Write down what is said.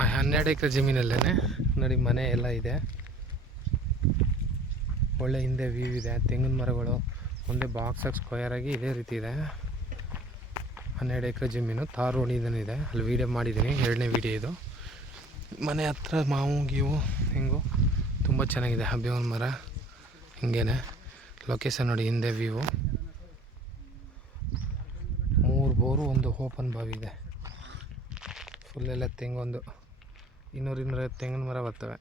12 ಎಕರೆ ಜಮೀನಲ್ಲೇ ನೋಡಿ ಮನೆ ಎಲ್ಲ ಇದೆ. ಒಳ್ಳೆ ಹಿಂದೆ ವ್ಯೂ ಇದೆ. ತೆಂಗಿನ ಮರಗಳು ಒಂದೇ ಬಾಕ್ಸಾಗಿ ಸ್ಕ್ವೇರಾಗಿ ಇದೇ ರೀತಿ ಇದೆ. 12 ಎಕರೆ ಜಮೀನು. ತಾರು ರೋಡಿಂದನಿದೆ. ಅಲ್ಲಿ ವೀಡಿಯೋ ಮಾಡಿದ್ದೀನಿ, 2ನೇ ವೀಡಿಯೋ ಇದು. ಮನೆ ಹತ್ರ ಮಾವು ಗೀವು ಹಿಂಗು ತುಂಬ ಚೆನ್ನಾಗಿದೆ. ಬೇವಿನ ಮರ ಹಿಂಗೇನೆ. ಲೊಕೇಶನ್ ನೋಡಿ, ಹಿಂದೆ ವ್ಯೂ. 3 ಬೋರು, ಒಂದು ಓಪನ್ ಬಾವಿ ಇದೆ. ಫುಲ್ಲೆಲ್ಲ ತೆಂಗೊಂದು 200-250 ತೆಂಗಿನ ಮರ ಬರ್ತವೆ.